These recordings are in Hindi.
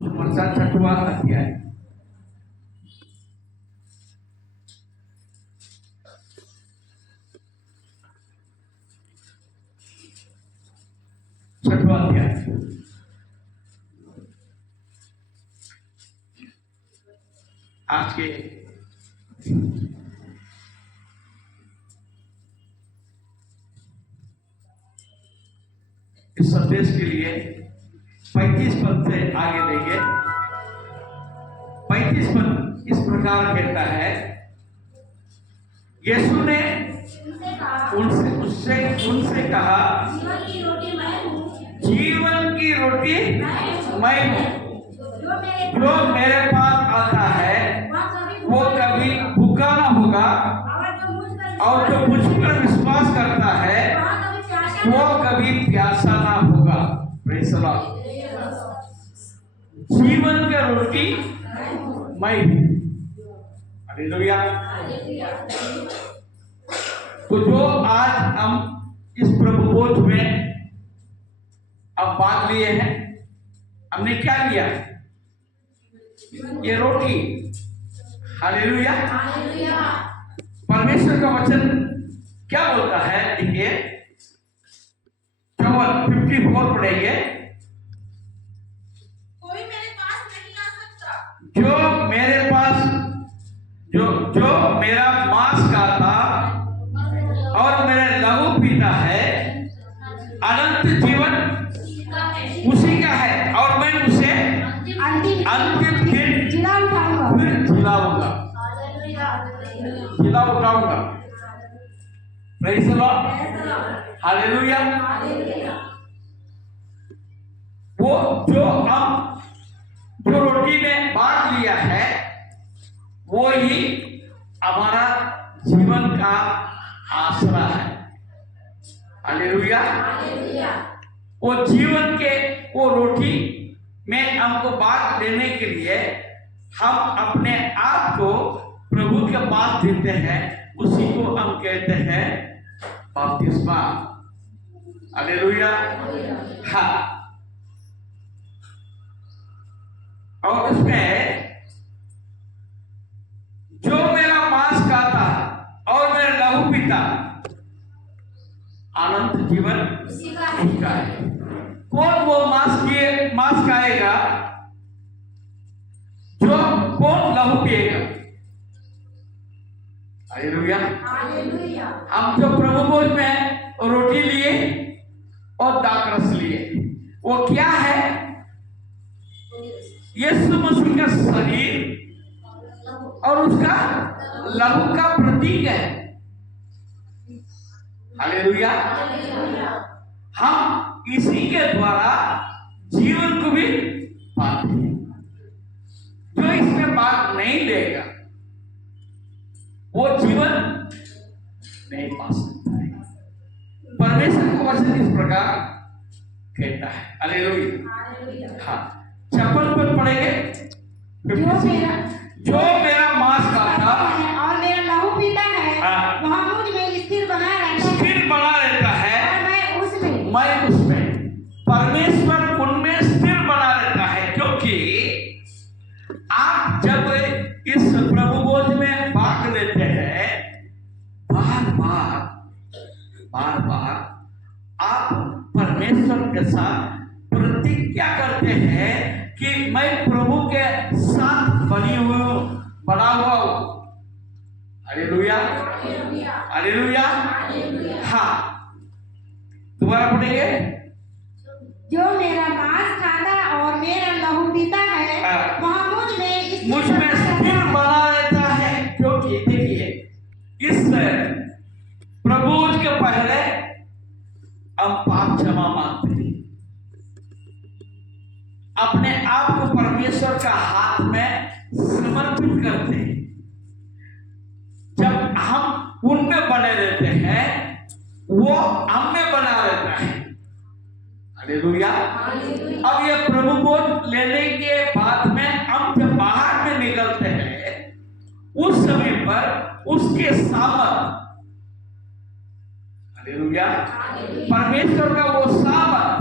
समाचार 6वां अध्याय। आज के इस संदेश के लिए 35 पद से आगे देंगे। 35 पद इस प्रकार कहता है, यीशु ने उनसे कहा, जीवन की रोटी मैं हूँ। जो मेरे पास आता है वो कभी भूखा ना होगा, और जो मुझ पर विश्वास करता है वो कभी प्यासा ना होगा। Praise the Lord. जीवन की रोटी मैं हूँ। हालेलुया। तो जो आज हम इस प्रभु बोध में अब भाग लिए हैं, हमने क्या लिया? ये रोटी। हालेलुया। परमेश्वर का वचन क्या बोलता है? देखिए, 54 पढ़ेंगे। कोई मेरे पास नहीं आ सकता जो मेरे पास जो मेरा मांस खाता और मेरे लहू पीता है, अनंत जीवन उसी का है, और मैं उसे अंतिम दिन फिर जिला उठाऊंगा। Praise the lord. हालेलुया। वो जो रोटी में बांट लिया है, वो ही हमारा जीवन का आसरा है। हालेलुया। वो जीवन के वो रोटी में हमको बांट लेने के लिए हम अपने आप को प्रभु के पास देते हैं। उसी को हम कहते हैं बपतिस्मा। हालेलुया। हाँ। और उसमें जो मेरा मांस खाता और मेरा लहू पीता, अनंत जीवन उसका है। कौन वो मांस खाएगा? जो कौन लहू पिएगा? हालेलुया। हम जो प्रभु भोज में रोटी लिए और दाखरस लिए, वो क्या है? यीशु मसीह का शरीर और उसका लहू का प्रतीक है। हालेलुया। हम इसी के द्वारा जीवन को भी पाते हैं। जो इसमें भाग नहीं लेगा वो जीवन नहीं पा सकता है। परमेश्वर का वचन इस प्रकार कहता है। हालेलुया। हाँ, 56 पद पढ़ेंगे। जो मेरा मांस खाता और मेरा लहू पीता है, वह मुझ में स्थिर बना रहता है, और मैं मैं उसमें। परमेश्वर उनमें स्थिर बना रहता है, क्योंकि आप जब इस प्रभु बोध में भाग लेते हैं, बार बार आप परमेश्वर के साथ प्रतिज्ञा करते हैं कि मैं प्रभु के साथ बना हुआ हूं। हालेलुया। हालेलुया। हाँ, दोबारा पढ़ेंगे। जो मेरा मांस खाता और मेरा लहू पीता है, वह मुझ में स्थिर बना रहता है। क्योंकि देखिए, इस प्रभु के पहले हम पाप क्षमा मांगते हैं, अपने आप को परमेश्वर का हाथ में समर्पित करते हैं। जब हम उनमें बने रहते हैं, वो हम में बना रहता है। हालेलुया। अब ये प्रभु बोध लेने के बाद में हम जब बाहर में निकलते हैं, उस समय पर उसके सामर्थ, हालेलुया, परमेश्वर का वो सामर्थ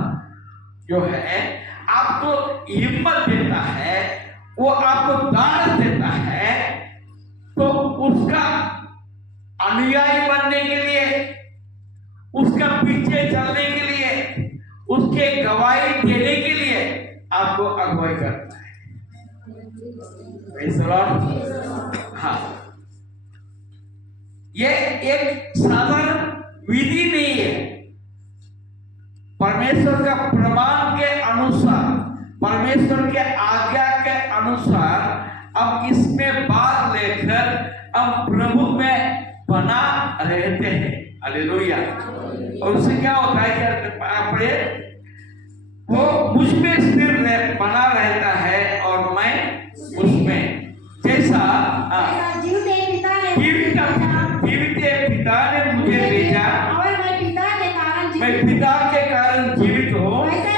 जो है आपको हिम्मत देता है वो आपको दान देता है तो उसका अनुयायी बनने के लिए, उसका पीछे चलने के लिए, उसके गवाही देने के लिए आपको अगुवाई करता है। Praise the Lord। हाँ, ये एक साधारण विधि नहीं है। परमेश्वर का प्रमाण के अनुसार, परमेश्वर के आज्ञा के अनुसार अब इसमें भाग लेकर हम प्रभु में बना रहते हैं। हालेलुया। और उससे क्या होता है कि वो मुझ में स्थिर बना रहता है और मैं उसमें। जैसा जीवित पिता ने मुझे भेजा और मैं पिता के कारण जीवित हूँ, वैसा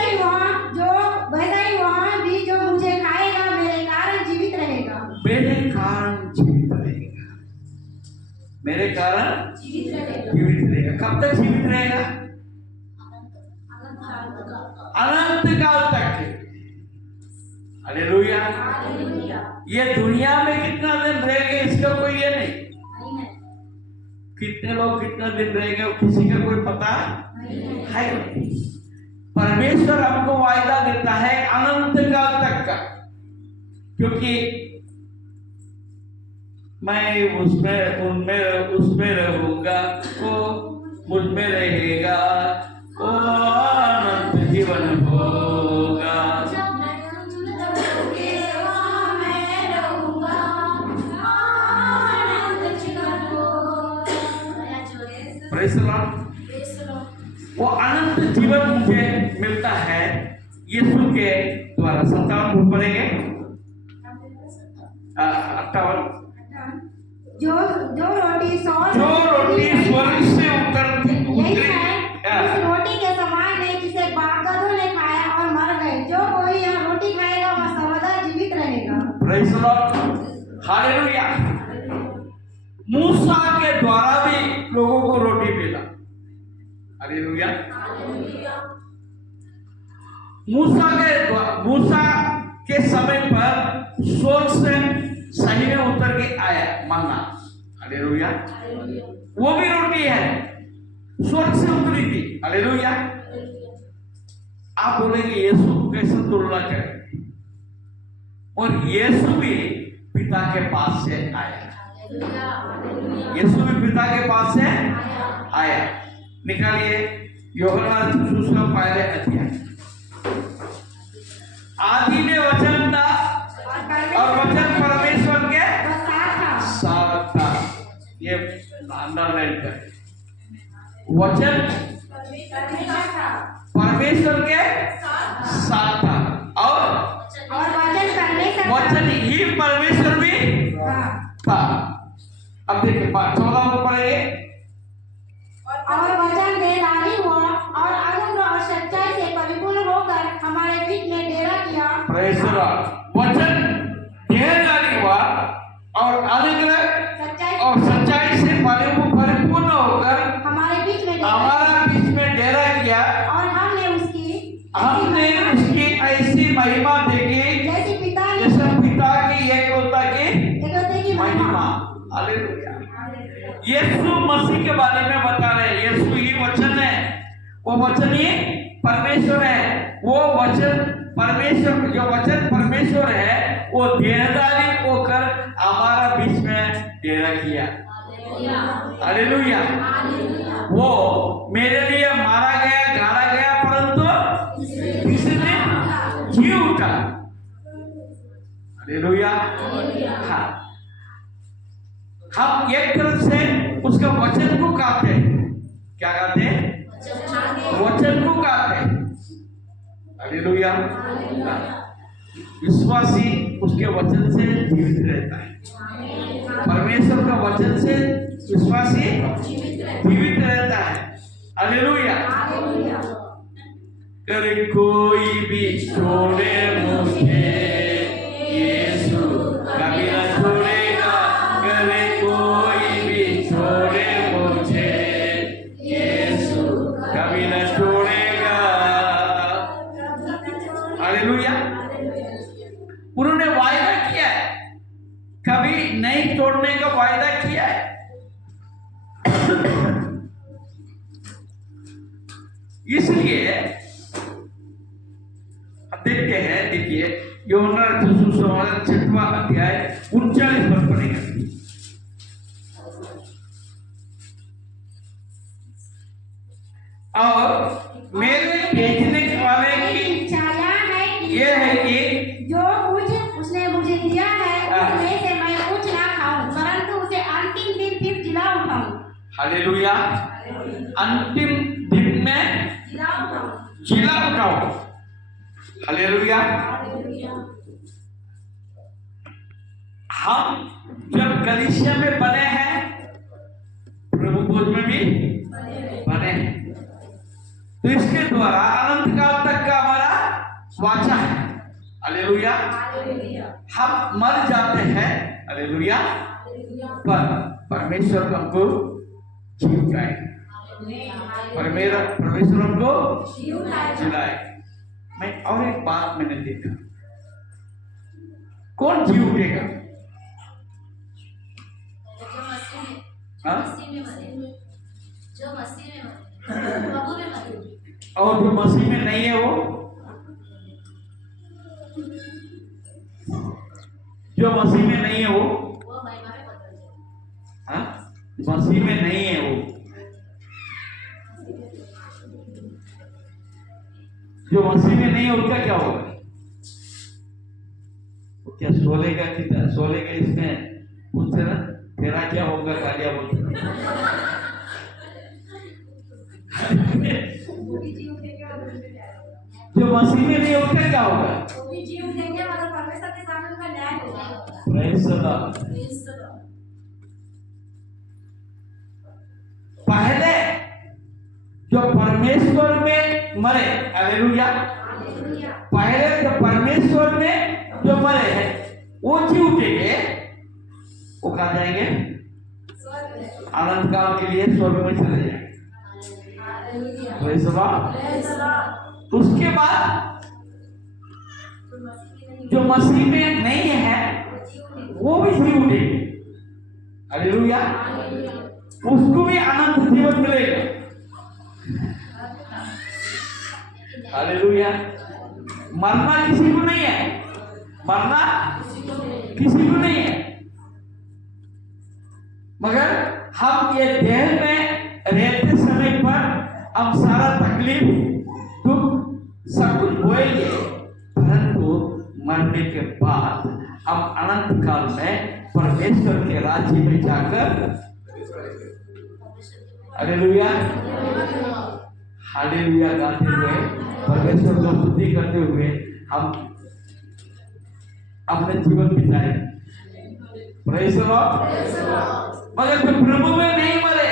ही वहाँ भी जो मुझे खाएगा मेरे कारण जीवित रहेगा। मेरे कारण जीवित रहेगा, मेरे कारण जीवित रहेगा। कब तक जीवित रहेगा? अनंत काल तक। हालेलुया। ये दुनिया में कितना दिन रहेगा इसका कोई ये नहीं। कितने लोग कितना दिन रहेंगे किसी का कोई पता है नहीं। परमेश्वर हमको वायदा देता है अनंत काल तक का, क्योंकि मैं उसमें रहूंगा, वो मुझ में रहेगा, वो अनंत जीवन होगा। Praise the Lord। वो अनंत जीवन मुझे मिलता है यीशु के द्वारा। 57 पढ़ेंगे 58। जो रोटी स्वर्ग से उतरी उस रोटी के समान नहीं जिसे बापदादों ने खाया और मर गए। जो कोई यह रोटी खाएगा वह सर्वदा जीवित रहेगा। Praise the Lord। हालेलुया। मूसा के द्वारा भी लोगों को रोटी मिला। हालेलुया। मूसा के समय पर स्वर्ग से सही में उतर के आया मन्ना। हालेलुया। वो भी रोटी है, स्वर्ग से उतरी थी। हालेलुया। आप बोलेंगे यीशु कैसे तुलना करें? और यीशु भी पिता के पास से आया। यीशु भी पिता के पास से आया। निकालिए यूहन्ना सुसमाचार पहले अध्याय। आदि में वचन था और वचन परमेश्वर के साथ था। ये अंडरलाइन करें। वचन परमेश्वर के साथ था और वचन ही परमेश्वर भी था। अब देखिए 14 में पढ़ेंगे। और वचन देहधारी हुआ और अनुग्रह और सच्चाई से परिपूर्ण होकर हमारे बीच में डेरा किया। Praise the Lord. वचन देहधारी हुआ और अनुग्रह और सच्चाई से परिपूर्ण होकर हमारे बीच में डेरा किया। और हमने उसकी ऐसी महिमा देखी जैसे पिता की एकता की महिमा। हालेलुया। यीशु मसीह के बारे में बता रहे हैं। यीशु ही वचन है, वो वचन ही परमेश्वर है। वो वचन परमेश्वर, जो वचन परमेश्वर है वो देहधारी होकर हमारा बीच में डेरा किया। हालेलुया। वो मेरे लिए मारा गया, गाड़ा गया, परंतु तीसरे दिन जी उठा। हालेलुया। हाँ, हम एक तरफ से उसका वचन को कहते हैं। क्या कहते हैं? वचन को कहते हैं। हालेलुया। विश्वासी उसके वचन से जीवित रहता है। परमेश्वर का वचन से विश्वासी जीवित रहता है। हालेलुया। कर कोई भी छोड़े मुझे, यीशु कभी न छोड़ेगा। करे कोई भी छोड़े मुझे, यीशु कभी न छोड़ेगा। हालेलुया। उन्होंने वायदा नहीं तोड़ने का वायदा किया है। इसलिए अब देखते हैं, देखिए यूहन्ना सुसमाचार 6वां अध्याय 39 पद पढ़ेंगे। और मेरे भेजने वाले की इच्छा ये है कि जो कुछ उसने मुझे दिया है उसमें से मैं कुछ ना खाऊं, परंतु उसे अंतिम दिन फिर जिला उठाऊं। हालेलुया। अंतिम दिन में जिला उठाओ। हालेलुया। हम जब कलीसिया में बने हैं, प्रभु भोज में भी बने हैं, तो इसके द्वारा अनंत काल तक का हमारा वाचा है। हालेलुया। हम मर जाते हैं, हालेलुया, पर परमेश्वर हमको जिलाए, परमेश्वर हमको जिलाए। मैं और एक बात मैंने देखा, कौन जी उठेगा? और जो मसीह में नहीं है वो, जो मसीह में नहीं है वो मसीह में नहीं है वो, जो मसीह में नहीं है उसका क्या होगा? क्या सोले का कितना सोले का इसमें पूछते ना, तेरा क्या होगा? गालियां बोलते जो मसीह में नहीं उसका क्या होगा? Praise the Lord। पहले जो परमेश्वर में मरे, हालेलुया, पहले जो परमेश्वर में जो मरे हैं वो जी उठेंगे, वो कहाँ जाएंगे? अनंत काल के लिए स्वर्ग में चले जाएंगे। Praise the Lord। उसके बाद जो मसीह में नहीं है वो भी जी उठेंगे, हालेलुया, उसको भी अनंत जीवन मिलेगा। हालेलुया। मरना किसी को नहीं है, मरना किसी को नहीं है, मगर हम ये देह में रहते समय पर हम सारा तकलीफ दुख सब कुछ होएंगे, परंतु मरने के बाद हम अनंत काल में परमेश्वर के राज्य में जाकर, हालेलुया, हालेलुया गाते हुए, परमेश्वर को स्तुति करते हुए हम अपने जीवन बिताए। Praise the Lord. मगर जो प्रभु में नहीं मरे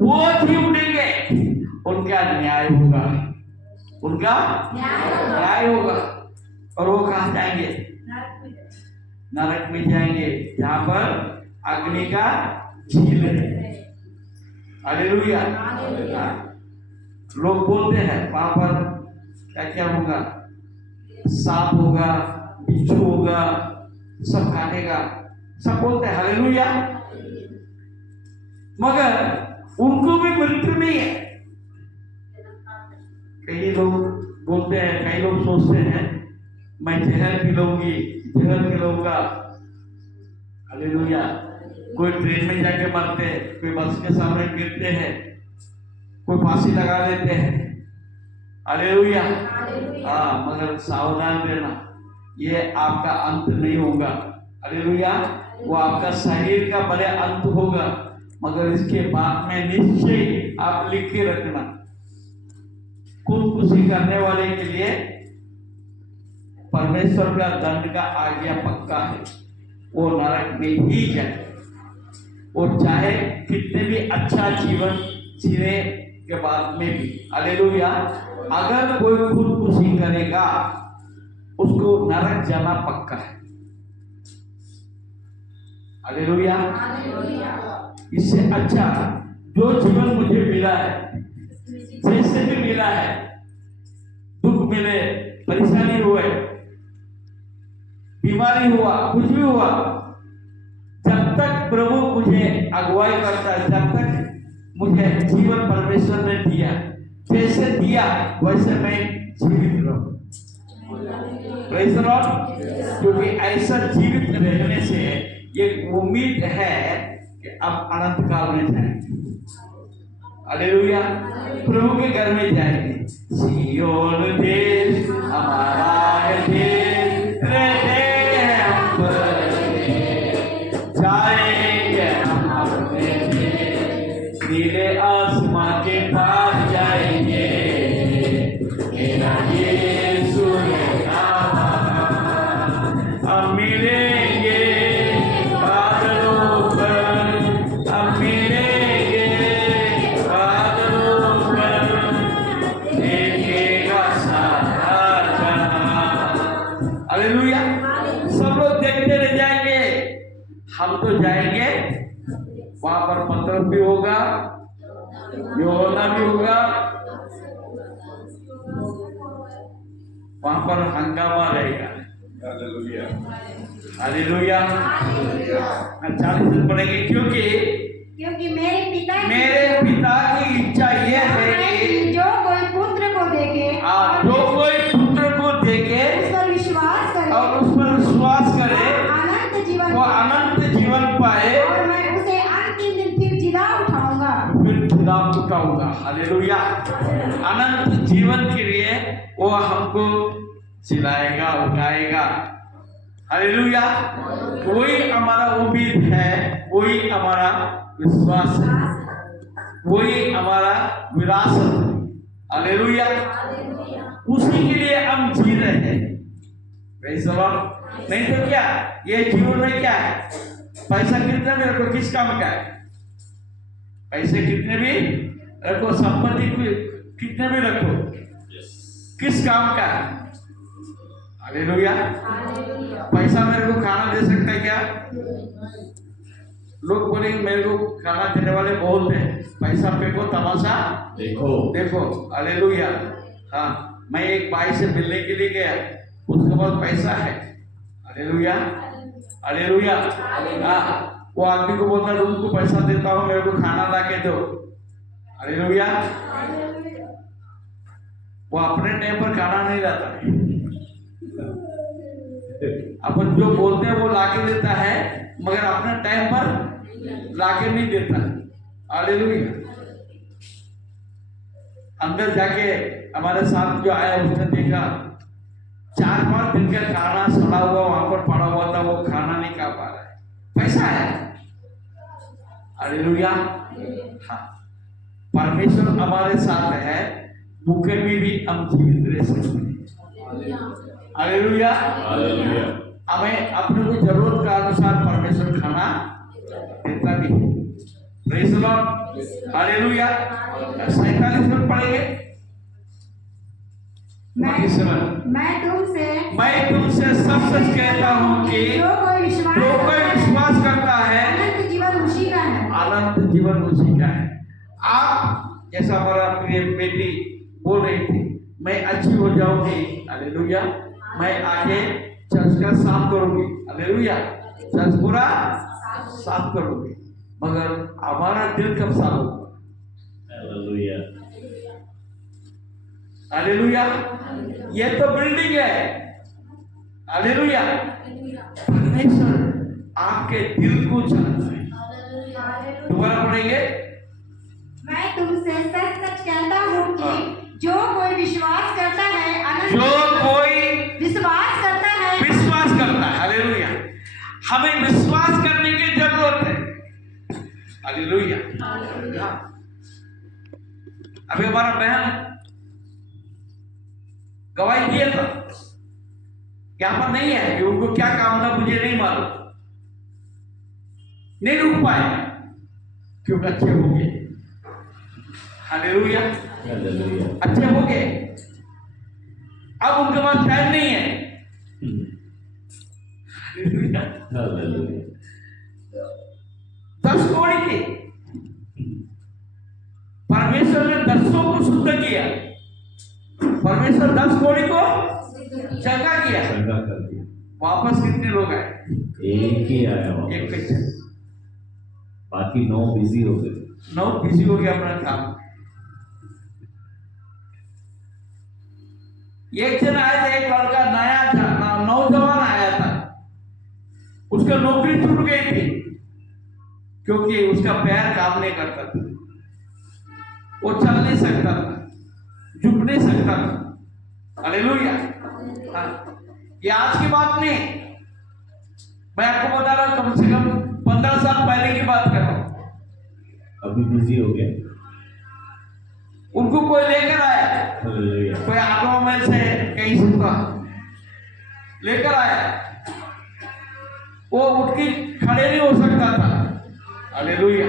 वो जी उठेंगे, उनका न्याय होगा, उनका न्याय होगा, और वो कहाँ जाएंगे? नरक में जाएंगे, जहाँ पर अग्नि का झील है। हालेलुया। लोग बोलते हैं वहां पर क्या क्या होगा, सांप होगा, बिच्छू होगा, सब खाने का, सब बोलते हैं, हालेलुया, मगर उनको भी मृत्यु नहीं है। कई लोग बोलते हैं, कई लोग सोचते हैं मैं जहर पिलाऊंगी, जहर पिलाऊंगा, हालेलुया। कोई ट्रेन में जाके मरते हैं, कोई बस के सामने गिरते हैं, कोई फांसी लगा लेते हैं, हालेलुया। हाँ, मगर सावधान रहना, ये आपका अंत नहीं होगा, हालेलुया। वो आपका शरीर का भले अंत होगा, मगर इसके बाद में निश्चय आप लिख के रखना, खुदकुशी करने वाले के लिए परमेश्वर का दंड का आज्ञा पक्का है, वो नरक में ही जाए, और चाहे कितने भी अच्छा जीवन जीने के बाद में भी, हालेलुया, अगर कोई खुदकुशी करेगा उसको नरक जाना पक्का है, हालेलुया। इससे अच्छा जो जीवन मुझे मिला है, जैसे भी मिला है, दुख मिले, परेशानी हुए, बीमारी हुआ, कुछ भी हुआ, जब तक प्रभु मुझे अगुवाई करता है, जब तक मुझे जीवन परमेश्वर ने दिया, जैसे दिया वैसे मैं जीवित रहूं। Praise the Lord। क्योंकि ऐसा जीवित रहने से ये उम्मीद है कि अब अनंत काल में जाएंगे। हालेलुया। प्रभु के घर में जाएंगे। सियोन देश हमारा है देश, रहते हैं हम पर, जाएंगे हम अपने देश, नीले आसमां के पास जाएंगे, मेरा यीशु हम मिलेंगे बादलों पर, हम मिलेंगे बादलों पर, देखेगा सारा जहां। हालेलुया। सब लोग देखते रह जाएंगे, हम तो जाएंगे, वहां पर पतरस भी होगा, यूहन्ना भी होगा, वहां पर हंगामा रहेगा। हालेलुया। हालेलुया। 40 पढ़ेंगे। क्योंकि मेरे पिता की इच्छा यह है कि जो कोई पुत्र को देखे जो कोई पुत्र को देखे उस पर विश्वास करे और उस पर विश्वास करे वो अनंत जीवन पाए, और मैं उसे अंतिम दिन फिर जिला उठाऊंगा। हालेलुया। अनंत जीवन के लिए वो हमको जिलाएगा, उठाएगा। हालेलुया। वही हमारा उम्मीद है, वही हमारा विश्वास है, वही हमारा विरासत है। हालेलुया। उसी के लिए हम जी रहे हैं। Praise the Lord। नहीं तो क्या, ये जीवन में क्या है, पैसा कितना भी रखो किस काम का है, पैसे कितने भी रखो, संपत्ति कितने भी रखो, किस काम का है। हालेलुया। पैसा मेरे को खाना दे सकता है क्या? लोग बोलेंगे मेरे को खाना देने वाले बहुत हैं, पैसा फेंको तमाशा देखो। हालेलुया। हाँ, मैं एक भाई से मिलने के लिए गया, उसके पास पैसा है। हालेलुया। हालेलुया। हाँ, वो आदमी को बोलता है तुमको पैसा देता हूँ, मेरे को खाना ला के दो। हालेलुया। वो अपने टाइम पर खाना नहीं लाता है, अपन जो बोलते हैं वो लाके देता है, मगर अपने टाइम पर लाके नहीं देता। हालेलुया। अंदर जाके हमारे साथ जो आया उसने देखा 4-5 दिन का खाना सड़ा हुआ वहां पर पड़ा हुआ था, वो खाना नहीं खा पा रहा है, पैसा है। हालेलुया। हाँ, परमेश्वर हमारे साथ है, भूखे में भी हम जीवित रह सकते हैं। हालेलुया। हमें अपने को जरूरत का अनुसार परमेश्वर खाना देता भी है। Praise the lord. हालेलुया। 47 में पढ़ेंगे। मैं तुमसे सच सच कहता हूँ कि जो कोई विश्वास करता है अनंत जीवन उसी का है। अनंत जीवन उसी का है। आप जैसा हमारा प्रिय बेटी बोल रही थी, मैं अच्छी हो जाऊंगी। हालेलुया। मैं आगे चर्च का साफ करूंगी। हालेलुया। चर्च पूरा साफ करूंगी, मगर हमारा दिल कब साफ होगा? हालेलुया। हालेलुया। ये तो बिल्डिंग है। हालेलुया। परमेश्वर आपके दिल को जानता है। दोबारा पढ़ेंगे। मैं तुमसे सच सच कहता हूँ कि जो कोई विश्वास करता है विश्वास करता है। हालेलुया। हमें विश्वास करने की जरूरत है। हालेलुया। अभी हमारा बहन गवाही दिया था, यहां पर नहीं है कि उनको क्या काम था मुझे नहीं मालूम, नहीं रुक पाए क्योंकि अच्छे हो गए। हालेलुया। अच्छे हो गए, अब उनके पास टाइम नहीं है। हालेलुया। 10 कोड़ी थे, परमेश्वर ने 10 को शुद्ध किया। परमेश्वर 10 कोड़ी को चंगा किया। वापस कितने लोग आए? एक ही आया एक वापस, बच्चा। बाकी 9 बिजी हो गए। 9 बिजी हो गया अपना काम। एक जन आया था, एक लड़का नया था, नौजवान आया था, उसका नौकरी छूट गई थी क्योंकि उसका पैर काम नहीं करता था, वो चल नहीं सकता था, झुक नहीं सकता था। हालेलुया। हाँ, ये आज की बात नहीं, मैं आपको बता रहा हूं, कम से कम 15 साल पहले की बात कर रहा हूं। अभी बिजी हो गया। उनको कोई लेकर आया, हालेलुया। कोई आगरा में से कहीं से था, लेकर आया, वो उठ के खड़े नहीं हो सकता था। हालेलुया।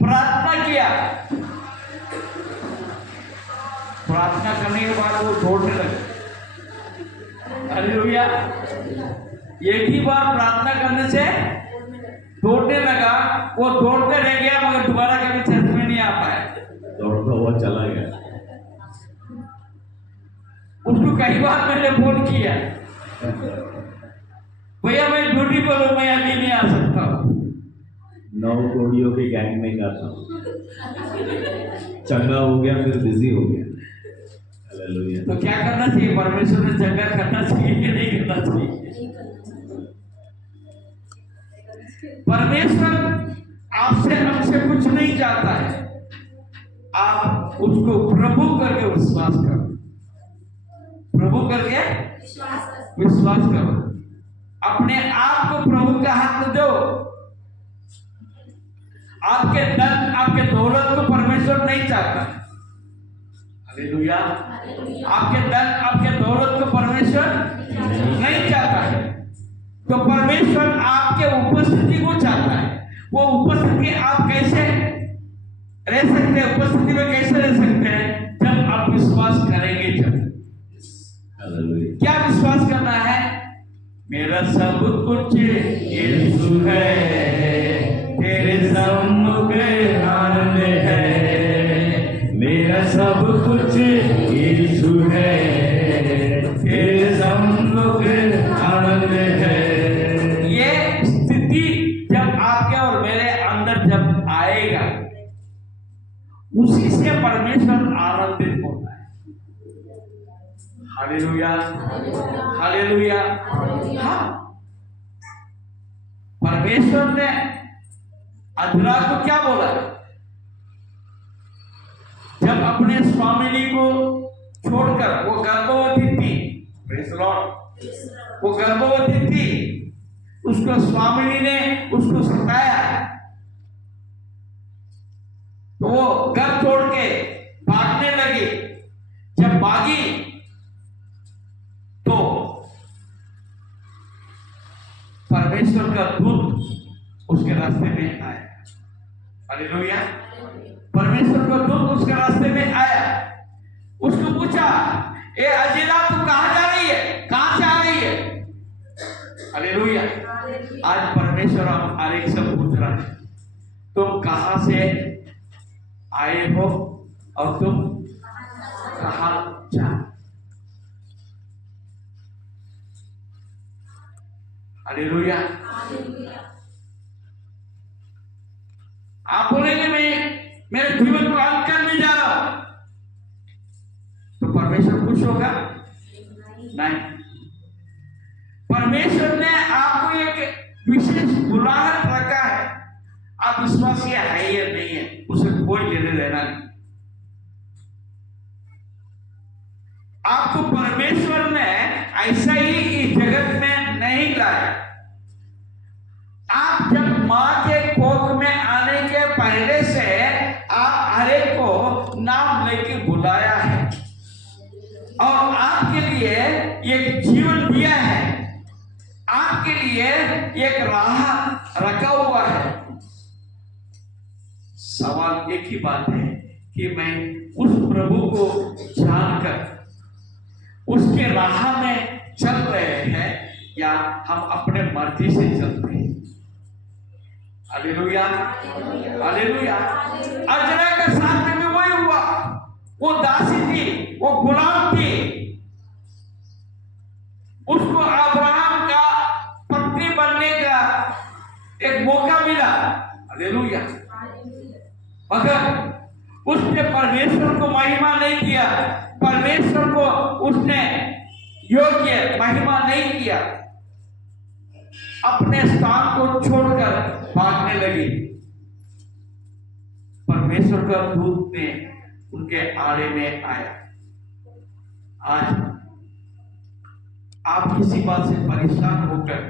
प्रार्थना किया, प्रार्थना करने के बाद वो दौड़ने लगे। हालेलुया। एक ही बार प्रार्थना करने से दौड़ने लगा, वो दौड़ते रह गया मगर दोबारा कभी चर्च में नहीं आ पाया। दौड़ता हुआ चला गया। उसको कई बार मैंने फोन किया, भैया मैं ड्यूटी पर हूं, मैं अभी नहीं आ सकता। 9 कोड़ियों के गैंग में का था, चंगा हो गया फिर बिजी हो गया। हालेलुया। तो क्या करना चाहिए? परमेश्वर ने चंगा करना चाहिए कि नहीं करना चाहिए? परमेश्वर आपसे हमसे कुछ नहीं चाहता है, आप उसको प्रभु करके विश्वास करो, प्रभु करके विश्वास करो, अपने आप को प्रभु का हाथ दो। आपके धन आपके दौलत को परमेश्वर नहीं चाहता। हालेलुया। आपके धन आपके दौलत को परमेश्वर नहीं चाहता है, तो परमेश्वर आपके उपस्थिति को चाहता है। वो उपस्थिति आप कैसे रह सकते हैं, उपस्थिति में कैसे रह सकते हैं? जब आप विश्वास करेंगे। जब हालेलुया। क्या विश्वास करना है? मेरा सब कुछ यीशु है, तेरे सम्मुख आनंद है। मेरा सब कुछ यीशु है, तेरे सम्मुख आनंद है। ये स्थिति जब आपके और मेरे अंदर जब आएगा, उसी से परमेश्वर आनंदित होता है। हालेलुया। हालेलुया। हाँ, परमेश्वर ने अधरा को क्या बोला? जब अपने स्वामिनी को छोड़कर, वो गर्भवती थी, प्रेज़ लॉर्ड, वो गर्भवती थी, उसको स्वामिनी ने उसको सताया, तो वो घर छोड़ के भागने लगी। जब भागी तो परमेश्वर का दूत उसके रास्ते में आया। हालेलुया। परमेश्वर का दूत उसके रास्ते में आया, उसको पूछा, ए अजीला तू कहां जा रही है, कहां से आ रही है? हालेलुया। आज परमेश्वर हम हर एक से पूछ रहा है, तुम कहां से आए हो और तुम कहां जा? हालेलुया। आप बोलेंगे मैं मेरे जीवन को अंत करने जा रहा हूं, तो परमेश्वर खुश होगा? नहीं। परमेश्वर ने आपको एक विशेष बुलाहट रखा है, आप विश्वासी है या नहीं है उसे कोई लेने देना नहीं। आपको परमेश्वर ने ऐसा ही इस जगत में नहीं लाया। आप जब मां के कोख में आने के पहले से आप हर एक को नाम लेके बुलाया है और आपके लिए एक जीवन दिया है, आपके लिए एक राह रखा हुआ है। सवाल एक ही बात है कि मैं उस प्रभु को जानकर उसके राह में चल रहे हैं या हम अपने मर्जी से चलते हैं। हालेलुया। हालेलुया। अजरा के साथ में भी वही हुआ, वो दासी थी, वो गुलाम थी, उसको अब्राहम एक मौका मिला, हालेलुया, मगर उसने परमेश्वर को महिमा नहीं किया, परमेश्वर को उसने योग्य महिमा नहीं किया, अपने स्थान को छोड़कर भागने लगी। परमेश्वर का दूत ने उनके आड़े में आया। आज आप किसी बात से परेशान होकर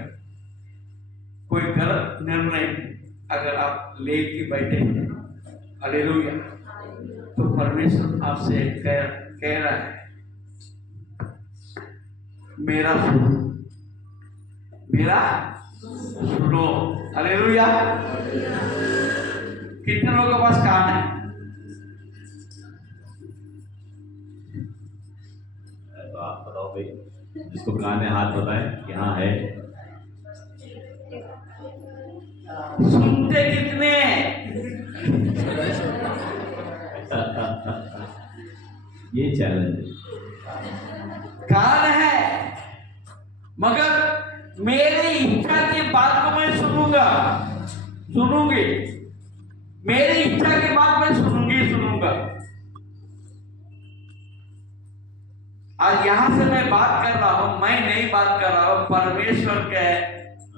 कोई गलत निर्णय अगर आप लेके बैठे हैं, हालेलुया, तो परमेश्वर आपसे कह रहा है, मेरा सुनो, हालेलुया। कितने लोगों के पास कान है? तो आप बताओ भाई, जिसको कान है हाथ बताए कि हाँ है। सुनते कितने? ये चैलेंज है। कान है, मगर मेरी इच्छा की बात को मैं सुनूंगी, मेरी इच्छा की बात मैं सुनूंगा। आज यहां से मैं बात कर रहा हूं, मैं नहीं बात कर रहा हूं, परमेश्वर के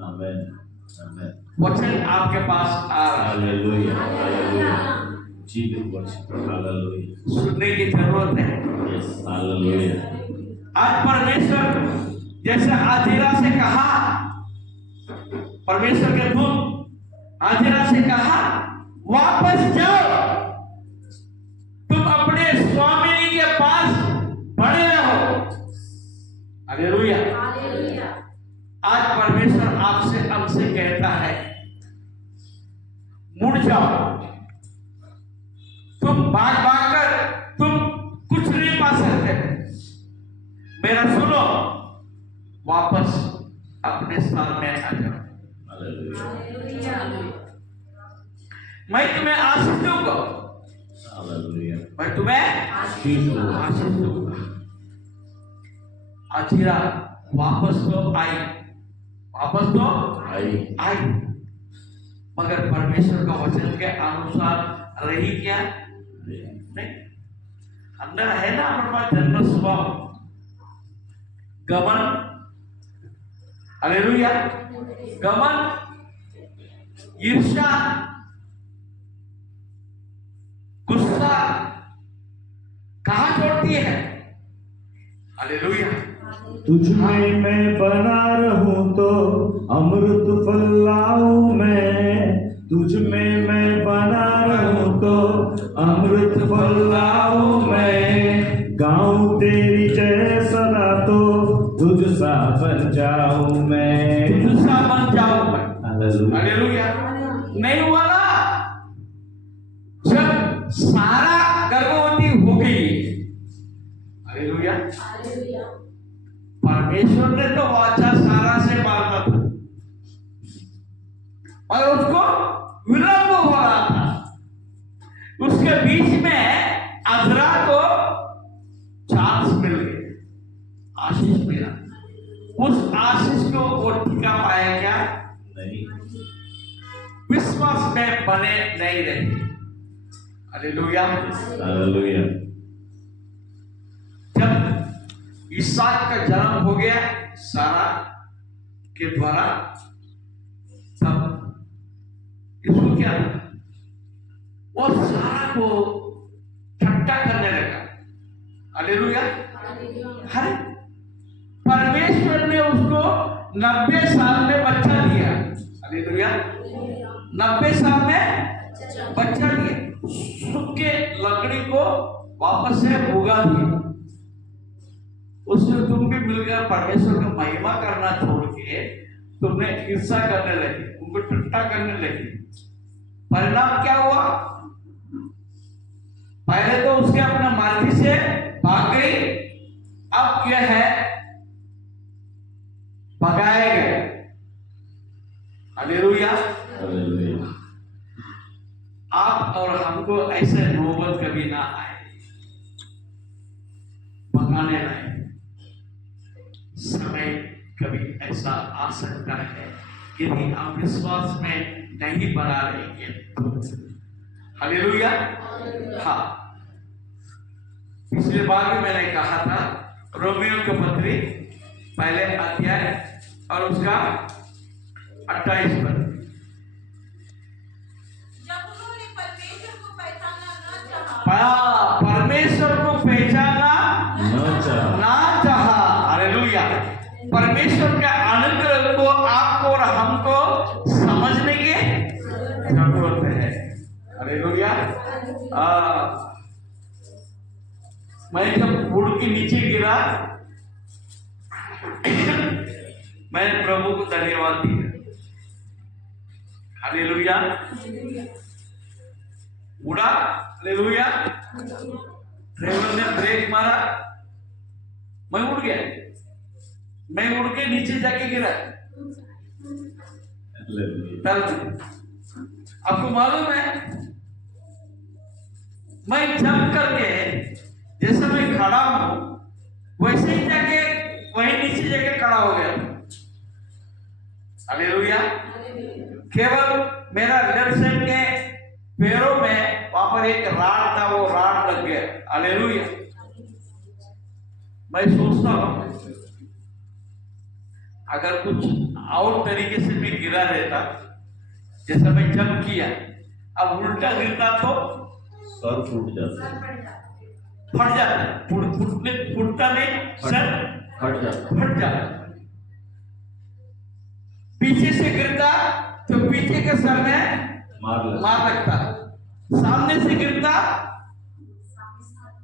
आमीन, आमीन। वचन आपके पास आ रहा है। Hallelujah, hallelujah. जीवित वचन, हालेलुया। सुनने की जरूरत है। Yes, hallelujah. आज परमेश्वर जैसे आजीरा से कहा, परमेश्वर के दूत आजीरा से कहा, वापस जाओ, तुम अपने स्वामी के पास बने रहो, हालेलुया। आज परमेश्वर आपसे हमसे कहता है, मुड़ जाओ, तुम भाग कर तुम कुछ नहीं पा सकते, मेरा सुनो, वापस अपने स्थान में आ जाओ, हालेलुया, मैं तुम्हें आशीष दूंगा, हालेलुया। मैं तुम्हें आशीष दूंगा। आजीरा वापस तो आई, आई, मगर परमेश्वर का वचन के अनुसार रही क्या? नहीं। अंदर है ना हमारे पास जन्म स्वभाव, गमन, हालेलुया, गमन, ईर्ष्या, गुस्सा कहां छोड़ती है? हालेलुया। तुझ में मैं बना रहूं तो अमृत फैलाऊं मैं, तुझ में मैं बना रहूं तो अमृत फैलाऊं मैं, गाऊं तेरी जय सदा तो तुझ सा बन जाऊं मैं, तुझ सा बन जाऊं मैं, हालेलुया। हालेलुया। नहीं हुआ ना? जब सारा गर्भवती हो गई, हालेलुया, परमेश्वर ने तो वाचा सारा से मारना था, और उसको विलंब हो रहा था। उसके बीच में अजरा को चांस मिल गया, आशीष मिला। उस आशीष को वो टिका पाया क्या? नहीं। विश्वास में बने नहीं रहे, हालेलुया, हालेलुया। जब इसहाक का जन्म हो गया सारा के द्वारा, तब इसको क्या था? वो सारा को ठट्टा करने लगा, हालेलुया। हरे परमेश्वर ने उसको 90 साल में बच्चा दिया, हालेलुया, 90 साल में बच्चा दिया, सूखे लकड़ी को वापस से उगा दिया। उससे तुम भी मिलकर परमेश्वर का महिमा करना छोड़ के तुमने ईर्ष्या करने लगी, उनको ठट्टा करने लगी। परिणाम क्या हुआ? पहले तो उसके अपने मर्जी से भाग गई, अब यह है भगाए गए, हालेलुया। हालेलुया। आप और हमको ऐसे नौबत कभी ना आए भगाने लाए। समय कभी ऐसा आ सकता है यदि आप विश्वास में नहीं बना रहेंगे। हालेलुया। हाँ, पिछले बार भी मैंने कहा था रोमियो के पत्री पहले अध्याय और उसका 28 पर, जब उन्होंने परमेश्वर को पहचाना न चाहा, परमेश्वर को पहचाना ना चाहा। हालेलुया। परमेश्वर के अनुग्रह को आपको और हमको समझने की जरूरत है। हालेलुया। मैं जब उड़ के नीचे गिरा मैंने प्रभु को धन्यवाद दिया। हालेलुया। उड़ा, हालेलुया। ड्राइवर ने ब्रेक मारा, मैं उड़ गया, मैं उड़ के नीचे जाके गिरा। आपको मालूम है, मैं जंप करके जैसे मैं खड़ा हूं वैसे ही जाके वहीं नीचे जाके खड़ा हो गया। हालेलुया। केवल मेरा लेफ्ट साइड के पैरों में वहां पर एक राड था, वो राड लग गया। हालेलुया। मैं सोचता हूं अगर कुछ और तरीके से मैं गिरा रहता, जैसा मैं जंप किया, अब उल्टा गिरता तो सर फूट जाता, फट जाता, फूटता नहीं, सर फट जाता। पीछे से गिरता तो पीछे के सर में मार लगता, सामने से गिरता,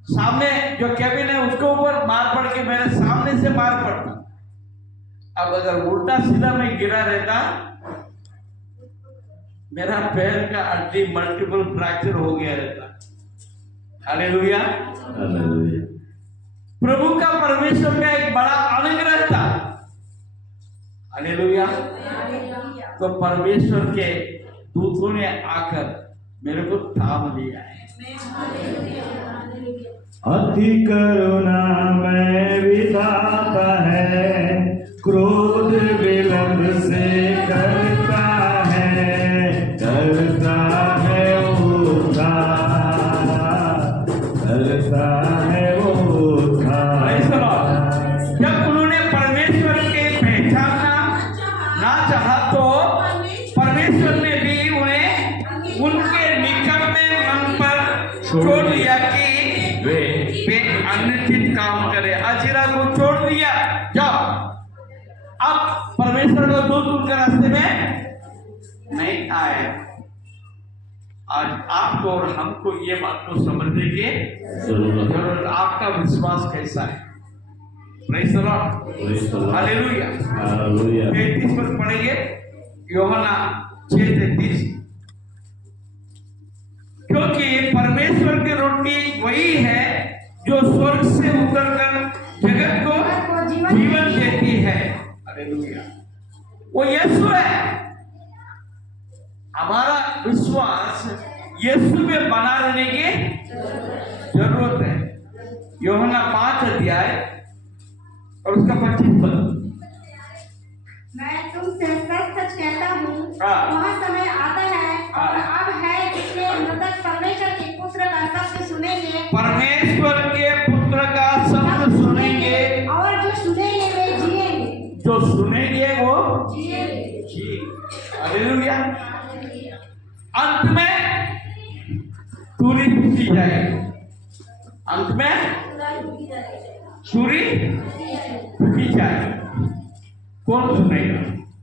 सामने जो कैबिन है उसके ऊपर मार पड़ के मेरे सामने से मार पड़ता। अब अगर उल्टा सीधा में गिरा रहता, मेरा पैर का हड्डी मल्टीपल फ्रैक्चर हो गया रहता। हालेलुया। प्रभु का, परमेश्वर का एक बड़ा अनुग्रह था। हालेलुया। तो परमेश्वर के दूतों ने आकर मेरे को थाम लिया है। अति करुणा में विधाता है, क्रोध विलंब से करता है वो उद्धार। जब उन्होंने परमेश्वर के पहचानना ना चाहा तो परमेश्वर ने भी उन्हें उनके निकट में मन पर छोड़ दिया कि वे अनुचित काम करे। अजीरा को छोड़ दिया, जाओ। अब परमेश्वर का दूत उनके रास्ते में नहीं आए। आज आपको और हमको ये बात को समझने की जरूरत। आपका विश्वास कैसा है? Praise the lord. हालेलुया। 33 पर पढ़ेंगे, यूहन्ना 6:33। क्योंकि परमेश्वर की रोटी वही है जो स्वर्ग से उतरकर जगत को जीवन देती है। हालेलुया। वो यीशु है। हमारा विश्वास यीशु में बना रहने की जरूरत है। यूहन्ना 5 अध्याय और उसका 25 पद। मैं तुमसे सच सच कहता हूँ, हाँ। वह समय आता है और अब है, इसलिए मृतक परमेश्वर के पुत्र का शब्द सुनेंगे, परमेश्वर के पुत्र का शब्द सुनेंगे, और जो सुनेंगे वे जिएंगे। जो सुनेंगे वो जिएंगे। जी। हालेलुया। अंत में सूरी फूटी जाएगी। अंत में सूरी फूटी जाएगी। कौन सुनेगा?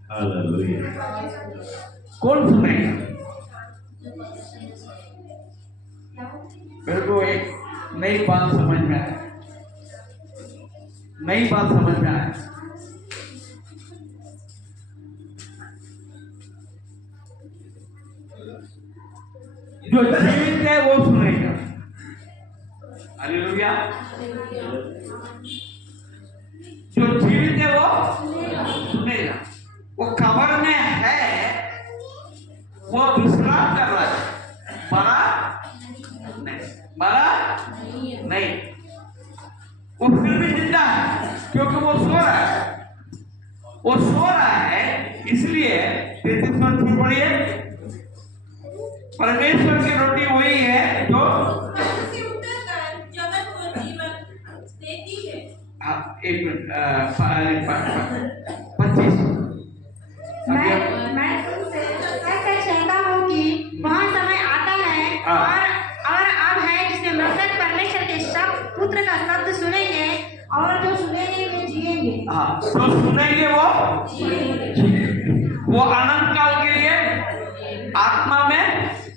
हालेलुया। कौन सुनेगा? मेरे को एक नई बात समझ में आया। नई बात समझ में आया। जो जीवित है वो सुनेगा। हालेलुया। जो जीवित है वो सुनेगा। वो कब्र में है, वो विश्राम कर रहा है, मरा नहीं, वो फिर भी जिंदा है क्योंकि वो सो रहा है। वो सो रहा है, इसलिए 33 पद फिर पढ़िए। परमेश्वर की रोटी वही है जो स्वर्ग से उतरकर जगत को जीवन देती है। एक मिनट 25। मैं तुमसे सच सच कहता हूँ कि वह समय आता है और अब है जिसमें मृतक परमेश्वर के शब्द पुत्र का शब्द सुनेंगे और जो सुनेंगे वे जिएंगे। हाँ, तो सुनेंगे वो अनंत काल के लिए आत्मा में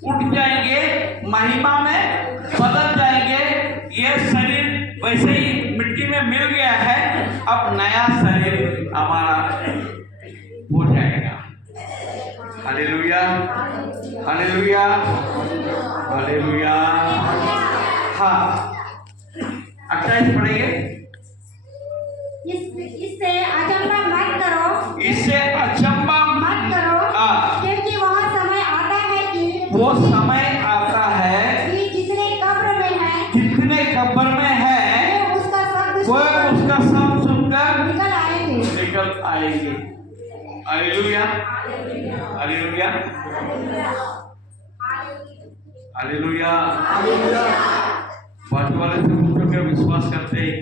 उठ जाएंगे, महिमा में बदल जाएंगे। ये शरीर वैसे ही मिट्टी में मिल गया है, अब नया शरीर हमारा हो जाएगा। Hallelujah, hallelujah, hallelujah. हाँ, 28 पढ़ेंगे। इससे अचंभा मत करो, इससे अचंभा मत करो, क्योंकि वह समय आता है कि वो समय आता है कि जितने कब्र में है, जितने कब्र में है वे उसका शब्द वो उसका शब्द सुनकर निकल आएंगे। निकल आएंगे। Hallelujah, hallelujah, hallelujah. बाजू वाले से पूछो कि विश्वास करते हैं।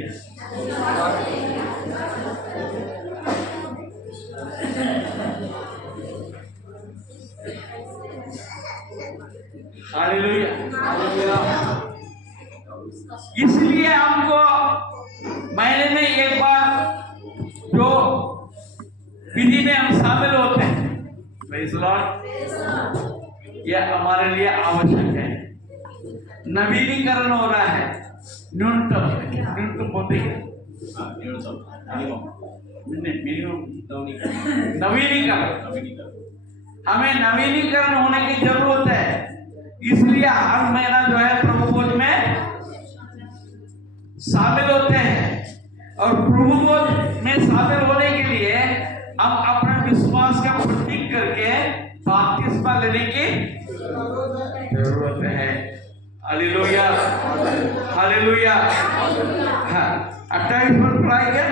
हालेलुया। इसलिए हमको महीने में एक बार जो विधि में हम शामिल होते हैं, प्रेज़ लॉर्ड, यह हमारे लिए आवश्यक है। नवीनीकरण हो रहा है, न्यूनतम होते हैं, नवीनीकरण। हमें नवीनीकरण होने की जरूरत है, इसलिए हर महीना जो है प्रभु भोज में शामिल होते हैं। और प्रभु भोज में शामिल होने के लिए हम अपने विश्वास का प्रतीक करके बपतिस्मा लेने की जरूरत है। Hallelujah, hallelujah. हाँ, 28 पर पढ़ाई क्या?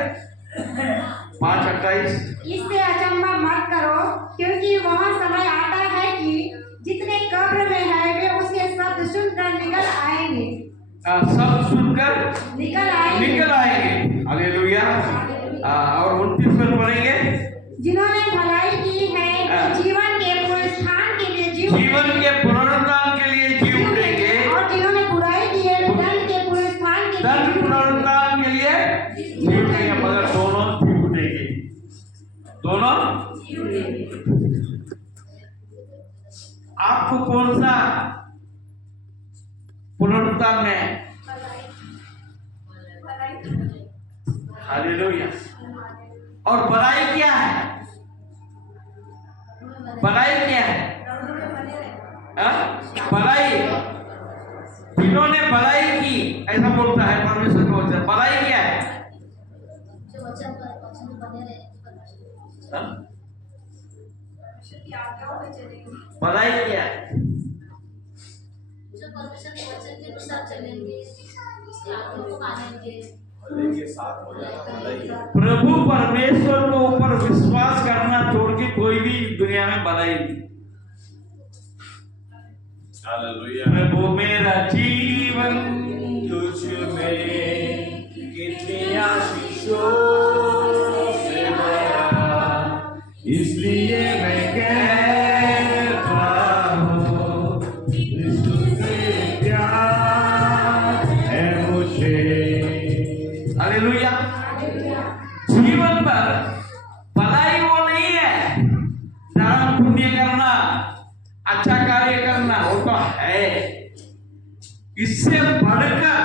5:28। इससे अचंभा मत करो, क्योंकि वह समय आता है कि जितने कब्र में है वे उसके शब्द सुनकर निकल आएंगे। सब सुनकर निकल आएंगे। हालेलुया। और 29 पर पढ़ेंगे। जिन्होंने भलाई की है वे जीवन के पुनरुत्थान के लिए जीवन के पुनरुत्थान के लिए जी उठेंगे, और जिन्होंने बुराई की है वे दंड के पुनरुत्थान के दंड पुनरुत्थान के लिए जी उठेंगे। मगर दोनों जी उठेंगे, दोनों। आपको कौन सा पुनरुत्थान में? हालेलुया। और भलाई क्या है? भलाई क्या है? भलाई, जिन्होंने भलाई की, ऐसा बोलता है परमेश्वर का वचन। भलाई क्या है? भलाई क्या है? जो परमेश्वर के वचन के अनुसार चलेंगे, उसकी आज्ञाओं को मानेंगे। प्रभु परमेश्वर के ऊपर विश्वास करना छोड़ के कोई भी दुनिया में भलाई नहीं। प्रभु मेरा जीवन तुझ में कितनी आशीषों से भरा, इसलिए मैं कहता हूँ यीशु से प्यार है मुझे। हालेलुया। जीवन पर भलाई वो नहीं है दान पुण्य करना, अच्छा कार्य करना, वो तो है। इससे बढ़कर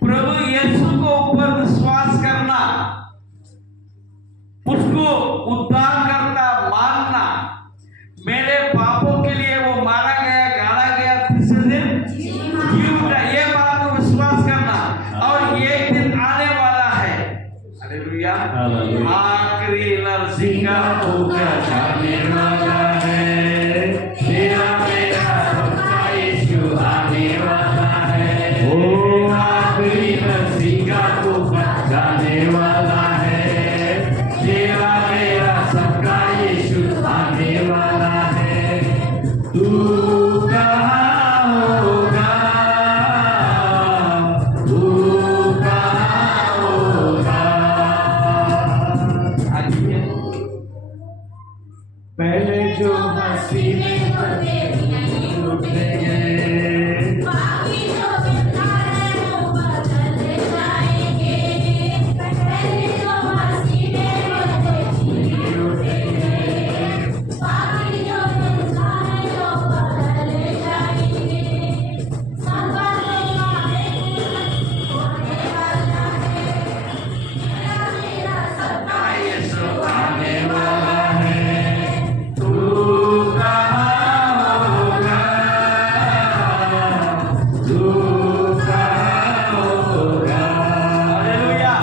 प्रभु यीशु को ऊपर विश्वास करना, उसको उद्धार करता मानना, मेरे पापों के लिए वो मारा गया, गाड़ा गया, तीसरे दिन जी उठा, ये बात को विश्वास करना। और ये दिन आने वाला है। हालेलुया। आखिरी नरसिंगा होगा जाने वाला है, तेरा मेरा बच्चा यीशु आने वाला है। ओ आखिरी नरसिंगा को जाने वाला है, मसीह में मुर्दे नहीं उठेंगे, बाकी जो जिंदा है वो बदल जाएंगे, पहले जो मसीह में मुर्दे नहीं उठेंगे, बाकी जो जिंदा है वो बदल जाएंगे। संकट होने वाला है, मेरा सपना यीशु आने वाला है, तू कहाँ होगा, तू कहाँ होगा। Hallelujah,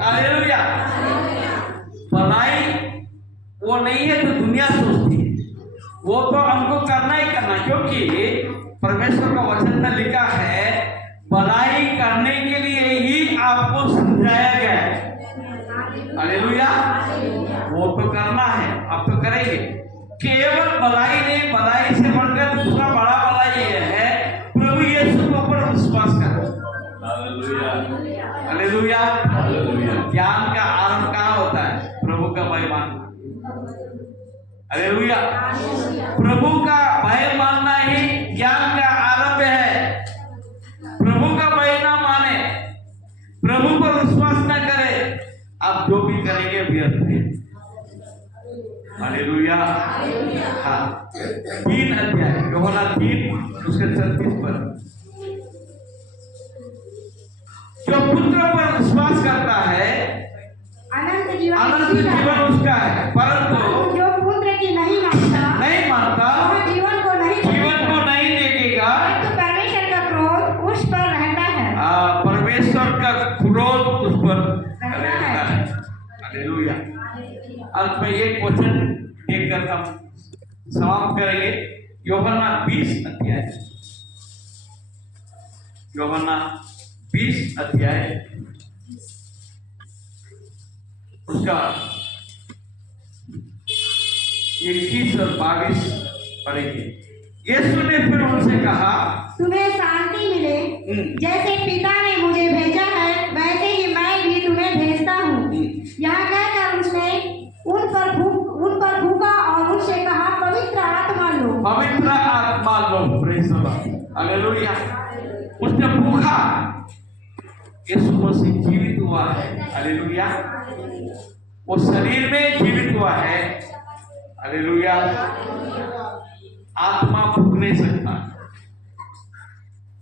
hallelujah. भलाई वो नहीं है जो दुनिया सोचती है, वो तो हमको करना ही करना, क्योंकि परमेश्वर का वचन में लिखा है भलाई करने के लिए ही आपको समझाया गया है। हालेलुया, वो तो करना है, आप तो करेंगे। केवल भलाई नहीं, भलाई से बढ़कर दूसरा बड़ा भलाई ये है प्रभु यीशु के ऊपर विश्वास करो। Hallelujah, hallelujah. हालेलुया। ज्ञान का आरंभ कहाँ होता है? प्रभु का भय मानना। हालेलुया। प्रभु का भय मानना ही ज्ञान का आरंभ है। प्रभु का भय ना माने, प्रभु पर विश्वास न करे, आप जो भी करेंगे व्यर्थ है। हालेलुया। हाँ, 3 अध्याय यूहन्ना 3 उसके 36 पर, जो पुत्र पर विश्वास करता है अनंत जीवन अनंत उसी का है। जीवन उसका है, परंतु जो पुत्र की नहीं मानता नहीं मानता वह जीवन को नहीं जीवन को नहीं देखेगा, परंतु परमेश्वर का क्रोध उस पर रहता है। परमेश्वर का क्रोध उस पर रहता है। हालेलुया। अंत में एक वचन देखकर हम समाप्त करेंगे। यूहन्ना 20 अध्याय, यूहन्ना 20 अध्याय उसका 21 और 22 पढ़ेंगे। यीशु ने फिर उनसे कहा, तुम्हें शांति मिले, जैसे पिता ने मुझे भेजा है वैसे ही मैं भी तुम्हें भेजता हूँ। यहाँ कहकर उसने उन पर फूंका और उनसे कहा, पवित्र आत्मा लो। पवित्र आत्मा लो। Praise the lord. हालेलुया। उसने भूखा, यीशु मसीह जीवित हुआ है। हालेलुया। वो शरीर में जीवित हुआ है। हालेलुया। आत्मा फूक नहीं सकता,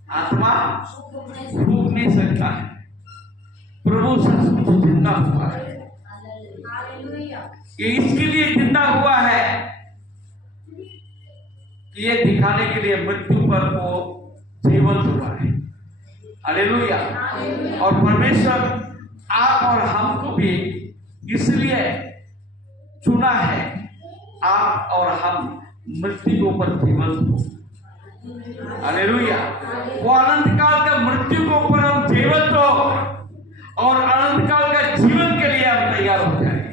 आत्मा फूक नहीं सकता है। प्रभु सचमुच जिंदा हुआ है। ये इसके लिए जिंदा हुआ है कि ये दिखाने के लिए मृत्यु पर वो जीवंत हुआ है। हालेलुया। और परमेश्वर आप और हमको भी इसलिए चुना है, आप और हम मृत्यु के ऊपर जीवंत हो। हालेलुया। वो अनंत काल का मृत्यु के ऊपर हम जीवंत हो और अनंत काल का जीवन के लिए हम तैयार हो जाएंगे।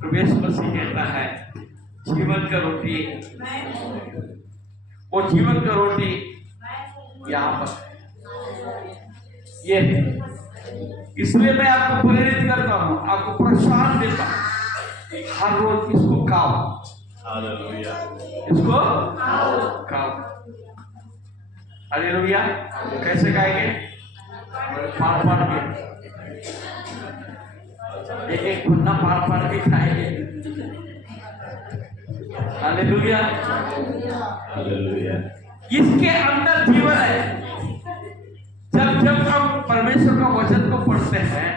प्रवेश मसीह कहता है जीवन का रोटी, वो जीवन का रोटी यहाँ पर ये है। इसलिए मैं आपको प्रेरित करता हूँ, आपको प्रोत्साहन देता हूँ, हर रोज इसको खाओ। हालेलुया। इसको खाओ। हालेलुया। कैसे खाएंगे? फाड़ फाड़ के, एक पन्ना फाड़ फाड़ के खाएंगे। हालेलुया। हालेलुया। इसके अंदर जीवन है। जब हम परमेश्वर का वचन को पढ़ते हैं,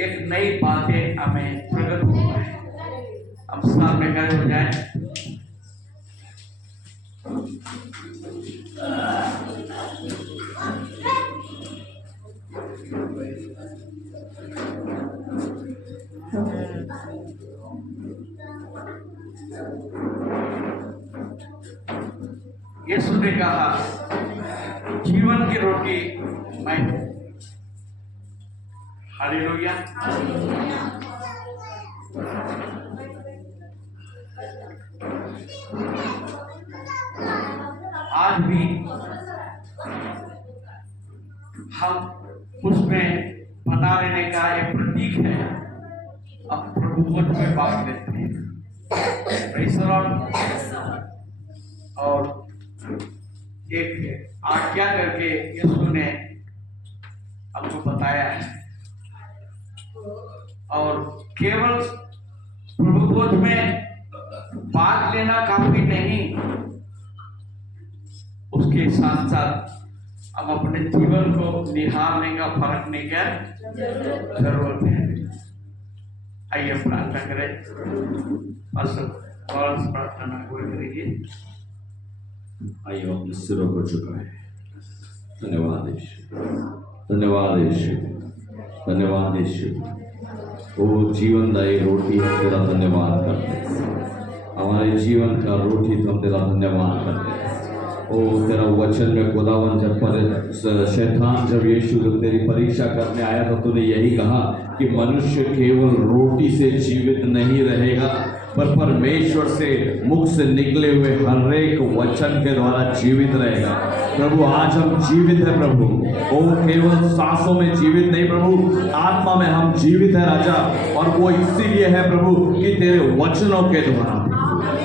एक नई बातें हमें प्रकट होती है। हम साथ में खड़े हो जाएं। यीशु ने कहा जीवन की रोटी मैं हूं। हालेलुया। आज भी हम उसमें बना लेने का एक प्रतीक है। अब प्रभु में भाग लेते हैं। Praise the Lord। और एक आज्ञा करके यीशु ने हमको बताया है, और केवल प्रभु बोध में भाग लेना काफी नहीं, उसके साथ साथ हम अपने जीवन को निहारने का, परखने का जरूरत है। आइए प्रार्थना करें। प्रार्थना कोई करेगी। आइए अपने सिरों को झुकाएं। धन्यवाद यीशु, धन्यवाद यीशु, धन्यवाद यीशु। वो जीवनदायी रोटी हम तेरा धन्यवाद करते हैं, हमारे जीवन का रोटी हम तेरा धन्यवाद करते हैं। ओ तेरा वचन में खुदावन जब पर शैतान जब यीशु जब तेरी परीक्षा करने आया तो तूने यही कहा कि मनुष्य केवल रोटी से जीवित नहीं रहेगा, पर परमेश्वर से मुख से निकले हुए हर एक वचन के द्वारा जीवित रहेगा। प्रभु आज हम जीवित है प्रभु, वो केवल सांसों में जीवित नहीं प्रभु, आत्मा में हम जीवित है राजा। और वो इसीलिए है प्रभु कि तेरे वचनों के द्वारा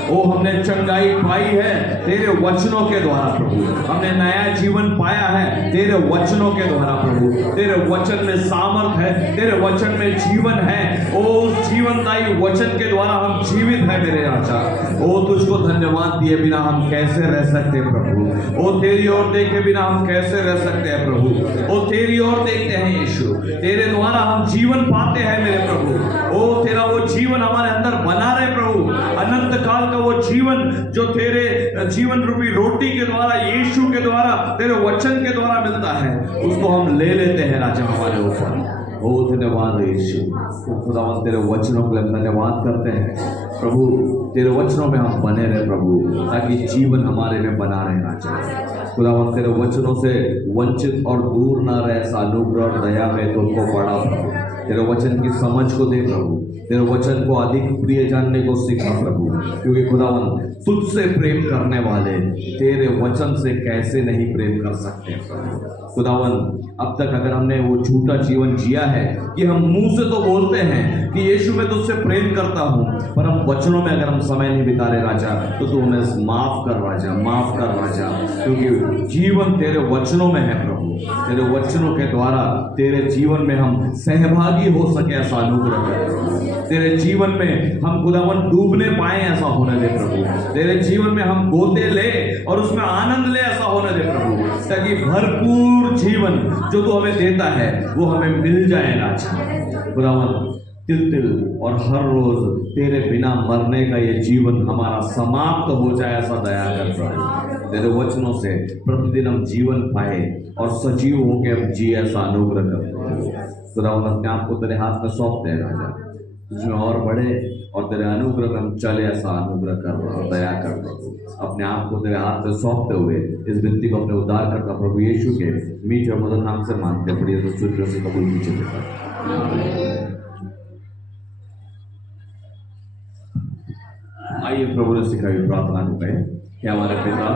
वो हमने चंगाई पाई है तेरे वचनों के द्वारा प्रभु, हमने नया जीवन पाया है तेरे वचनों के द्वारा प्रभु। तेरे वचन में सामर्थ है, तेरे वचन में जीवन है, ओ जीवनदायी वचन के द्वारा हम जीवित है मेरे राजा। ओ तुझको धन्यवाद दिए बिना हम कैसे रह सकते हैं प्रभु, ओ तेरी ओर देखे बिना हम कैसे रह सकते हैं प्रभु। ओ तेरी ओर देखते हैं यीशु, तेरे द्वारा हम जीवन पाते हैं मेरे प्रभु। ओ तेरा वो जीवन हमारे अंदर बना रहे प्रभु, अनंत काल का वो जीवन जो तेरे जीवन रूपी रोटी के द्वारा, यीशु के द्वारा, तेरे वचन के द्वारा मिलता है, उसको हम ले लेते हैं राजा हमारे ऊपर। ओ धन्यवाद यीशु, खुदावन तेरे वचनों के लिए धन्यवाद करते हैं प्रभु। तेरे वचनों में हम बने रहे प्रभु, ताकि जीवन हमारे में बना रहे राजा। खुदावन तेरे वचनों से वंचित और दूर ना रहे, ऐसा अनुग्रह और दया में तुमको बड़ा प्रभु। तेरे वचन की समझ को दे प्रभु, तेरे वचन को अधिक प्रिय जानने को सीखा प्रभु, क्योंकि खुदावन तुझसे प्रेम करने वाले तेरे वचन से कैसे नहीं प्रेम कर सकते प्रभु। खुदावन अब तक अगर हमने वो झूठा जीवन जिया है कि हम मुंह से तो बोलते हैं कि यीशु मैं तुझसे प्रेम करता हूँ, पर हम वचनों में अगर हम समय नहीं बिता रहे राजा, तो तू हमें माफ कर राजा, माफ कर राजा, क्योंकि जीवन तेरे वचनों में है प्रभु। तेरे वचनों के द्वारा तेरे जीवन में हम सहभागी हो सके ऐसा अनुग्रह कर। तेरे जीवन में हम खुदावन डूबने पाए ऐसा होने दे प्रभु। तेरे जीवन में हम गोते ले और उसमें आनंद ले ऐसा होने दे प्रभु, ताकि भरपूर जीवन जो तू हमें देता है वो हमें मिल जाए राजा। खुदावन तिल तिल और हर रोज तेरे बिना मरने का ये जीवन हमारा समाप्त हो जाए ऐसा दया कर प्रभु। तेरे वचनों से प्रतिदिन हम जीवन पाए और सजीव होकर हम जी ऐसा अनुग्रह कर। खुदावन अपने आप को तेरे हाथ में सौंपते हैं राजा, तुझमें और बढ़े और तेरे अनुग्रह में हम चले ऐसा अनुग्रह कर और दया कर प्रभु। अपने आप को तेरे हाथ में सौंपते हुए इस विनती को अपने उद्धार करता प्रभु यीशु के मीठे और मधुर नाम से मांगते हैं, बड़ी तो सूर्य से कबूल कीजिए। आइए प्रभु ने सिखाई प्रार्थना को कहें कि हमारे पिता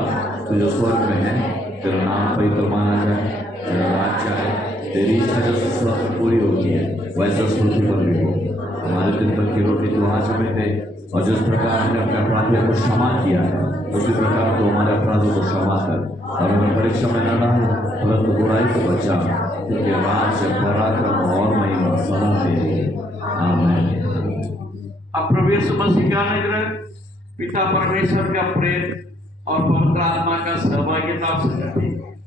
तू जो स्वर्ग में है, तेरा नाम पवित्र माना जाए, तेरा राज्य आए, तेरी इच्छा जो स्वर्ग में पूरी होती है वैसा पृथ्वी पर भी हो। हमारे दिन भर की रोटी तू आज हमें दे, और जिस प्रकार हमने अपने अपराधियों को क्षमा किया है उसी प्रकार तो हमारे अपराधों को क्षमा कर, और हमें परीक्षा में न डाल परंतु बुराई से बचा, क्योंकि राज्य पराक्रम और महिमा सदा तेरी। आमीन। अब प्रभु यीशु मसीह का अनुग्रह, पिता परमेश्वर का प्रेम और पवित्र आत्मा का सहभागिता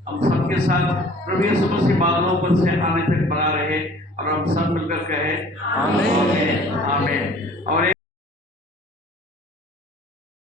हम सबके साथ प्रभु यीशु मसीह बादलों पर से आने तक बना रहे, और हम सब मिलकर कहे आमीन आमीन। और